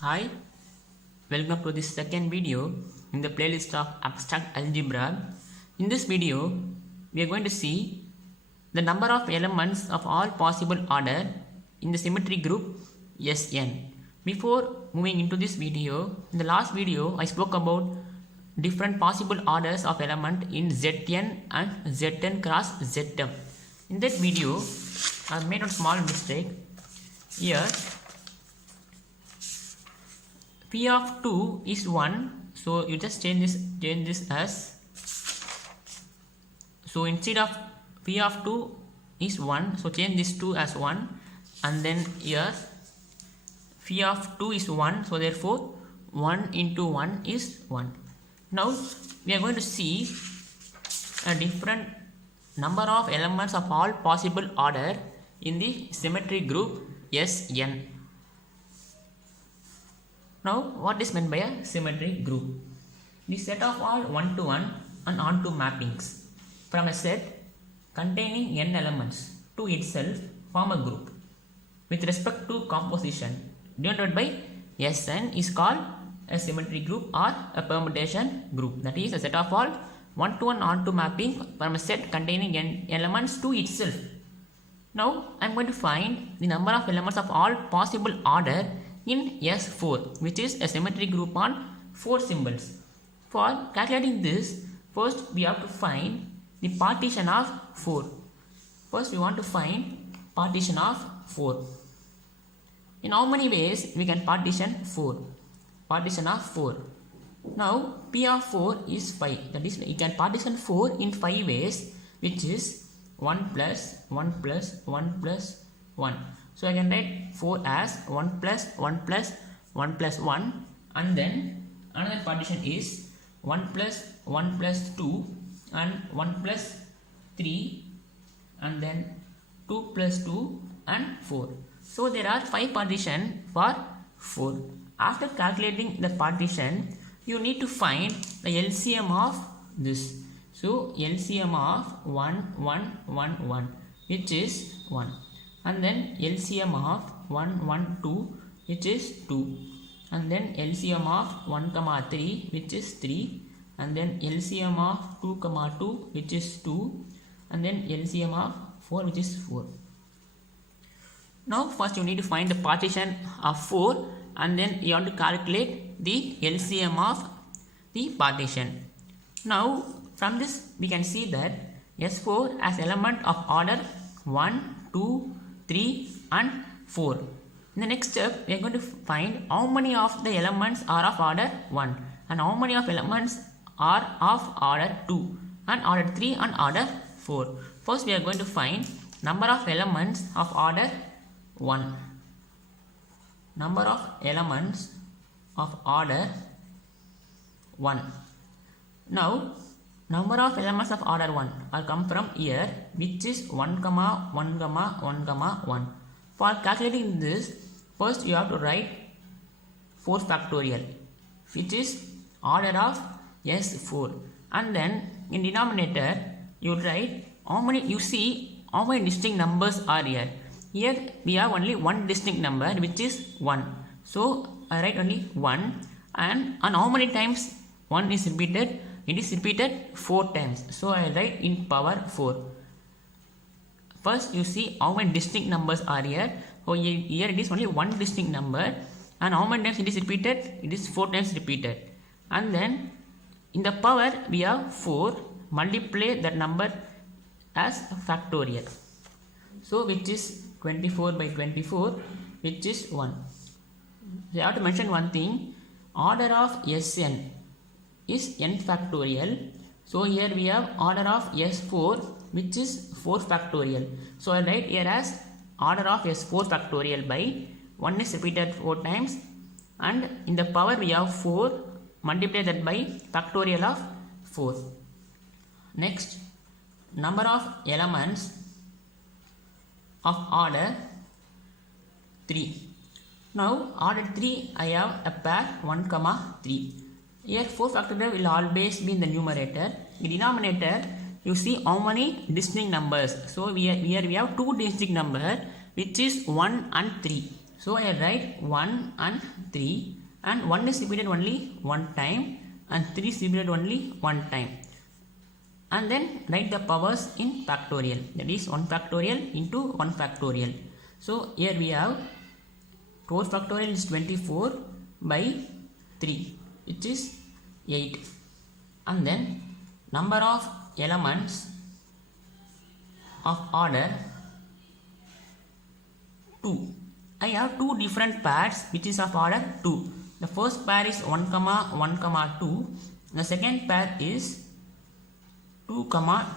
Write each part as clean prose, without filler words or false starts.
Hi, welcome to this second video in the playlist of Abstract Algebra. In this video, we are going to see the number of elements of all possible order in the symmetry group Sn. Before moving into this video, in the last video I spoke about different possible orders of element in Zn and Zn cross Zm. In that video, I have made a small mistake. Here P of 2 is 1, so you just change this as, so instead of P of 2 is 1, so change this 2 as 1, and then here P of 2 is 1, so therefore 1 into 1 is 1. Now we are going to see a different number of elements of all possible order in the symmetry group Sn. Now, what is meant by a symmetry group? The set of all one-to-one and onto mappings from a set containing n elements to itself form a group with respect to composition denoted by Sn is called a symmetry group or a permutation group. That is a set of all one-to-one onto mapping from a set containing n elements to itself. Now, I am going to find the number of elements of all possible order in S4, which is a symmetry group on 4 symbols. For calculating this, first we have to find the partition of 4. First we want to find partition of 4. In how many ways we can partition 4? Partition of 4. Now P of 4 is 5. That is, you can partition 4 in 5 ways, which is 1 plus 1 plus 1 plus 1. So I can write 4 as 1 plus 1 plus 1 plus 1, and then another partition is 1 plus 1 plus 2 and 1 plus 3, and then 2 plus 2 and 4. So there are 5 partitions for 4. After calculating the partition, you need to find the LCM of this. So LCM of 1, 1, 1, 1, which is 1. And then LCM of 1, 1, 2, which is 2. And then LCM of 1, 3, which is 3. And then LCM of 2, 2, which is 2. And then LCM of 4, which is 4. Now first you need to find the partition of 4, and then you have to calculate the LCM of the partition. Now from this we can see that S4 has element of order 1, 2, 3 and 4. In the next step, we are going to find how many of the elements are of order 1 and how many of elements are of order 2 and order 3 and order 4. First, we are going to find number of elements of order 1. Number of elements of order 1. Now, number of elements of order 1 are come from here, which is 1, 1, 1, 1. For calculating this, first you have to write 4 factorial, which is order of S4, and then in denominator you write how many, you see how many distinct numbers are here. Here we have only one distinct number, which is 1. So I write only 1, and how many times 1 is repeated? It is repeated 4 times. So I write in power 4. First you see how many distinct numbers are here. So here it is only one distinct number, and how many times it is repeated? It is 4 times repeated. And then in the power we have 4, multiply that number as factorial. So which is 24 by 24, which is 1. So I have to mention one thing, order of Sn is n factorial. So here we have order of S4, which is 4 factorial. So I write here as order of S4 factorial by 1 is repeated 4 times, and in the power we have 4, multiply that by factorial of 4. Next, number of elements of order 3. Now order 3 I have a pair 1, 3. Here 4 factorial will always be in the numerator. In denominator you see how many distinct numbers. So here we have 2 distinct numbers, which is 1 and 3. So I write 1 and 3, and 1 is repeated only one time and 3 is repeated only one time. And then write the powers in factorial, that is 1 factorial into 1 factorial. So here we have 4 factorial is 24 by 3, which is 8. And then number of elements of order 2. I have two different pairs which is of order 2. The first pair is 1, 1, 2. The second pair is 2,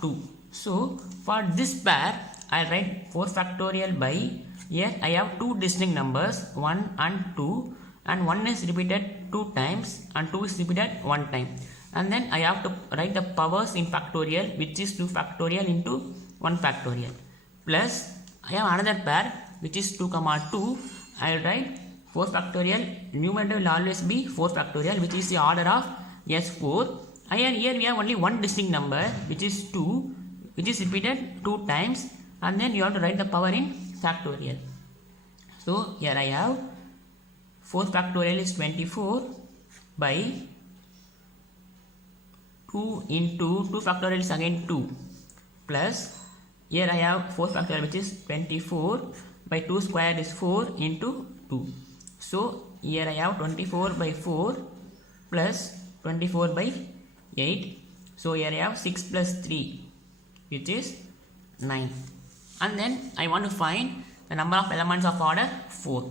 2. So for this pair I write 4 factorial by, here I have two distinct numbers 1 and 2, and 1 is repeated 2 times and 2 is repeated 1 time. And then I have to write the powers in factorial, which is 2 factorial into 1 factorial. Plus I have another pair which is 2, 2. I will write 4 factorial. Numerator will always be 4 factorial, which is the order of S4. Here we have only one distinct number which is 2, which is repeated 2 times, and then you have to write the power in factorial. So here I have 4 factorial is 24 by 2 into 2 factorial is again 2, plus here I have 4 factorial which is 24 by 2 square is 4 into 2. So here I have 24 by 4 plus 24 by 8. So here I have 6 plus 3, which is 9. And then I want to find the number of elements of order 4.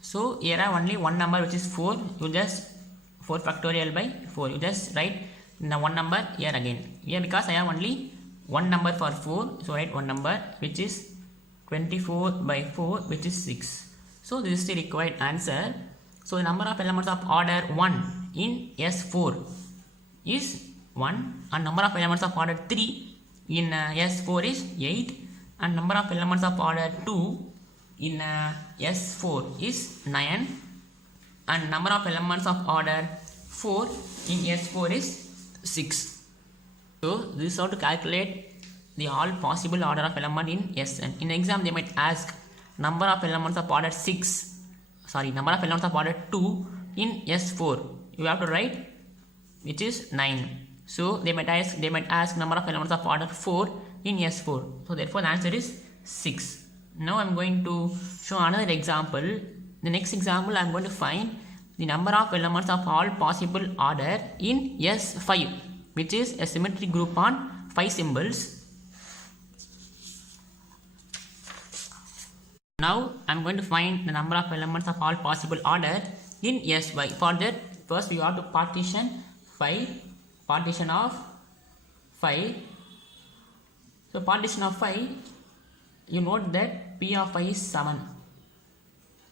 So here I have only one number which is 4. You just 4 factorial by 4. You just write the one number here again. Here because I have only one number for 4, so write one number which is 24 by 4, which is 6. So this is the required answer. So the number of elements of order 1 in S4 is 1, and number of elements of order 3 in S4 is 8, and number of elements of order 2 in S4 is 9, and number of elements of order 4 in S4 is 6. So this is how to calculate the all possible order of element in Sn. In the exam they might ask number of elements of order number of elements of order 2 in S4. You have to write which is 9. So they might ask number of elements of order 4 in S4. So therefore the answer is 6. Now I am going to show another example. The next example I am going to find the number of elements of all possible order in S5, which is a symmetric group on 5 symbols. Now I am going to find the number of elements of all possible order in S5. For that, first we have to partition of 5. So partition of 5, you note that P of 5 is 7.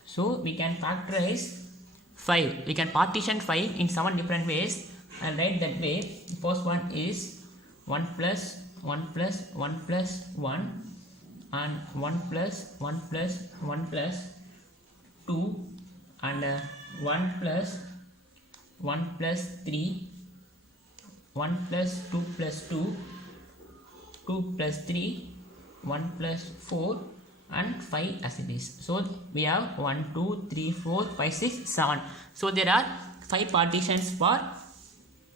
So we can factorize 5. We can partition 5 in 7 different ways and write that way. The first one is 1 plus 1 plus 1 plus 1, and 1 plus 1 plus 1 plus 2, and 1 plus 1 plus 3, 1 plus 2 plus 2, 2 plus 3, 1 plus 4, and 5 as it is. So we have 1, 2, 3, 4, 5, 6, 7. So there are 5 partitions for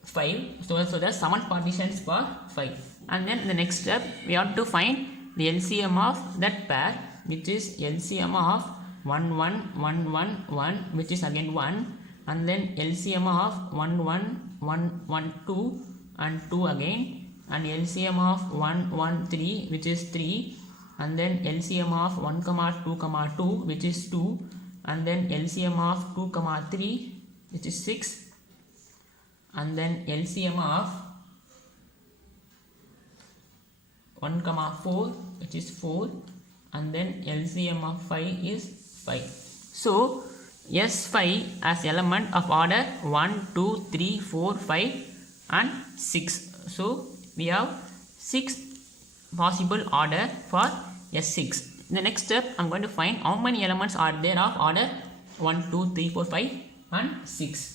5. So there are 7 partitions for 5. And then the next step we have to find the LCM of that pair, which is LCM of 1, 1, 1, 1, 1, which is again 1, and then LCM of 1, 1, 1, 1, 2, and 2 again, and LCM of 1, 1, 3, which is 3, and then LCM of 1, 2, 2, which is 2, and then LCM of 2, 3, which is 6, and then LCM of 1, 4, which is 4, and then LCM of 5 is 5. So S5 as element of order 1, 2, 3, 4, 5 and 6. So we have 6 possible order for S6. In the next step, I'm going to find how many elements are there of order 1, 2, 3, 4, 5 and 6.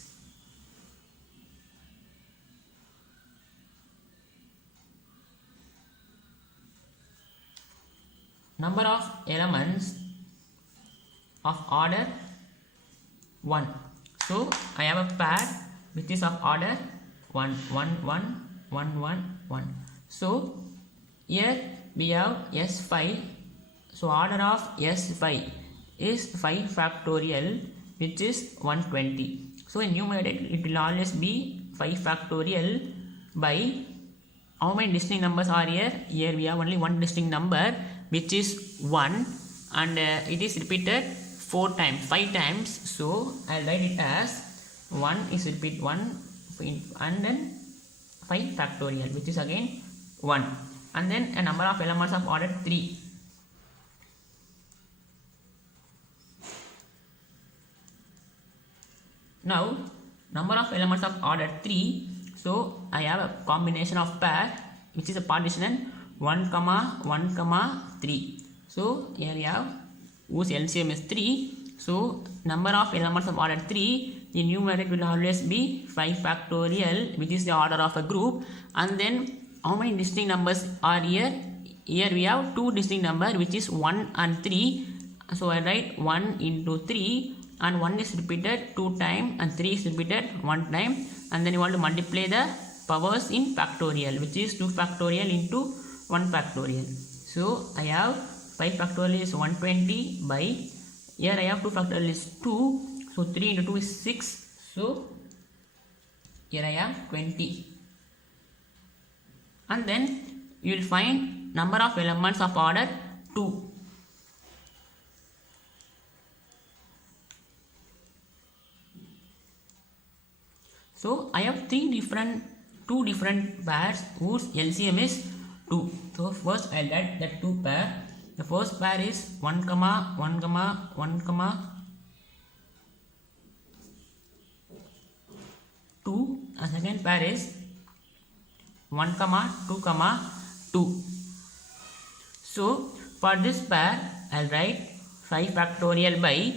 Number of elements of order 1. So I have a pair which is of order 1, 1, 1, 1, 1, 1. So here we have S5. So order of S5 is 5 factorial, which is 120. So in numerator it will always be 5 factorial by how many distinct numbers are here? Here we have only one distinct number, which is 1, and it is repeated 4 times, 5 times. So I'll write it as 1 is repeat 1 and then 5 factorial, which is again 1, and then a number of elements of order 3. Now number of elements of order 3. So I have a combination of pair which is a partition 1, 1, 3. So here we have whose LCM is 3. So number of elements of order 3, the numerator will always be 5 factorial, which is the order of a group. And then how many distinct numbers are here? Here we have 2 distinct numbers, which is 1 and 3. So I write 1 into 3, and 1 is repeated 2 times and 3 is repeated 1 time, and then you want to multiply the powers in factorial, which is 2 factorial into 1 factorial. So I have 5 factorial is 120 by, here I have 2 factorial is 2, so 3 into 2 is 6, so here I have 20. And then you will find number of elements of order 2. So I have two different pairs whose LCM is 2. So first I'll write the 2 pair. The first pair is 1, 1, 1, 2, and second pair is 1, 2, 2. So for this pair I'll write 5 factorial by,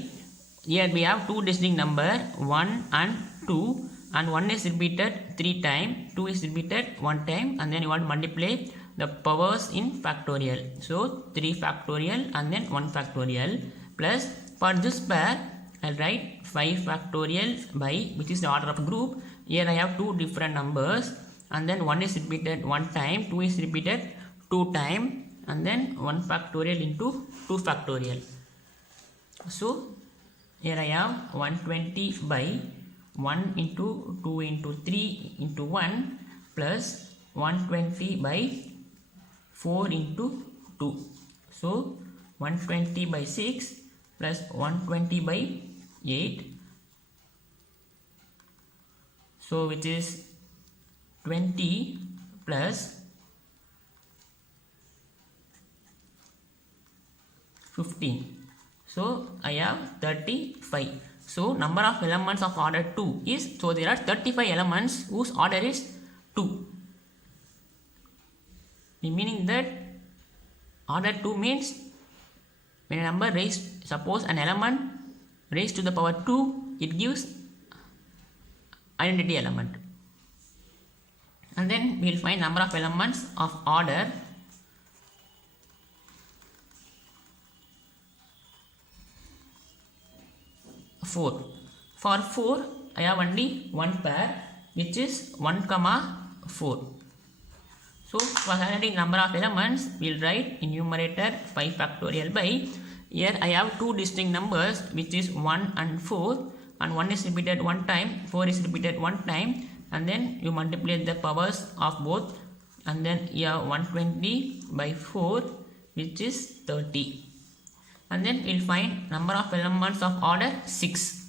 here we have 2 distinct number 1 and 2, and 1 is repeated 3 times, 2 is repeated 1 time, and then you want to multiply the powers in factorial. So 3 factorial and then 1 factorial, plus for this pair I'll write 5 factorial by, which is the order of group. Here I have 2 different numbers, and then 1 is repeated 1 time, 2 is repeated 2 times, and then 1 factorial into 2 factorial. So here I have 120 by 1 into 2 into 3 into 1 plus 120 by 4 into 2. So 120 by 6 plus 120 by 8. So which is 20 plus 15. So I have 35. So number of elements of order 2 is, so there are 35 elements whose order is 2. Meaning that order 2 means when a number raised, suppose an element raised to the power 2, it gives identity element. And then we will find number of elements of order 4. For 4, I have only one pair, which is 1, 4. So for finding number of elements, we will write in numerator 5 factorial by, here I have 2 distinct numbers, which is 1 and 4, and 1 is repeated 1 time, 4 is repeated 1 time, and then you multiply the powers of both, and then you have 120 by 4, which is 30. And then we will find number of elements of order 6.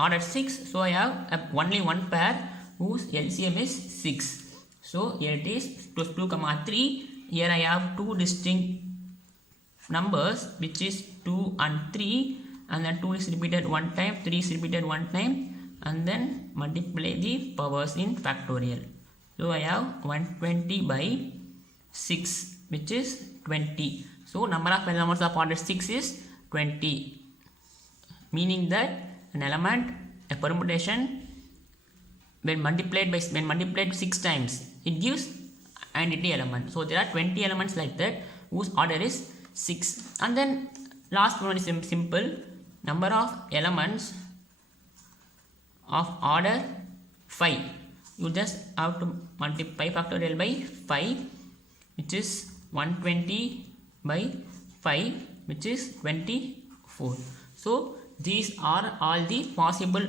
Order 6, so I have only one pair whose LCM is 6. So here it is 2, 3. Here I have 2 distinct numbers, which is 2 and 3, and then 2 is repeated 1 time, 3 is repeated 1 time, and then multiply the powers in factorial. So I have 120 by 6, which is 20. So number of elements of order 6 is 20, meaning that an element, a permutation, when multiplied 6 times, it gives identity element. So there are 20 elements like that whose order is 6. And then last one is simple, number of elements of order 5. You just have to multiply factorial by 5, which is 120 by 5, which is 24. So these are all the possible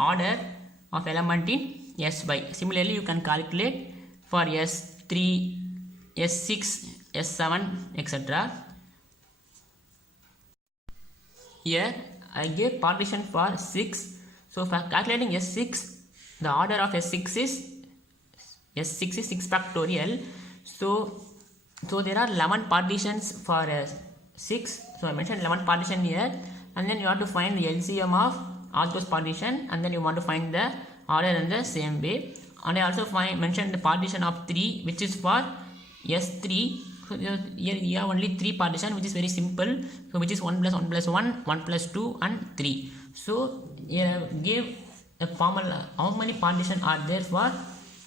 order of element in Sy. Similarly, you can calculate for S3, S6, S7, etc. Here I gave partition for 6. So for calculating S6, the order of S6 is 6 factorial. So there are 11 partitions for 6. So I mentioned 11 partition here, and then you have to find the LCM of all those partition, and then you want to find the order in the same way. And I also mentioned the partition of 3, which is for S3. So here you have only 3 partition, which is very simple. So which is 1 plus 1 plus 1, 1 plus 2 and 3. So here I gave a formula how many partition are there for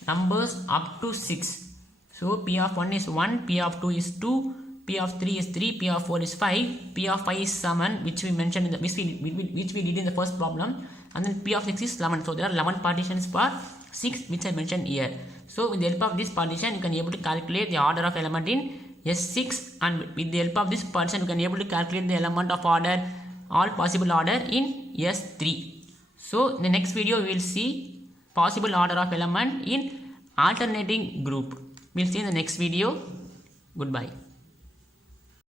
numbers up to 6. So P of 1 is 1, P of 2 is 2, P of 3 is 3, P of 4 is 5, P of 5 is 7, which we mentioned in the which we did in the first problem, and then P of 6 is 11. So there are 11 partitions for 6, which I mentioned here. So with the help of this partition, you can be able to calculate the order of element in S6, and with the help of this partition, you can be able to calculate the element of order, all possible order in S3. So in the next video, we will see possible order of element in alternating group. We'll see in the next video. Goodbye.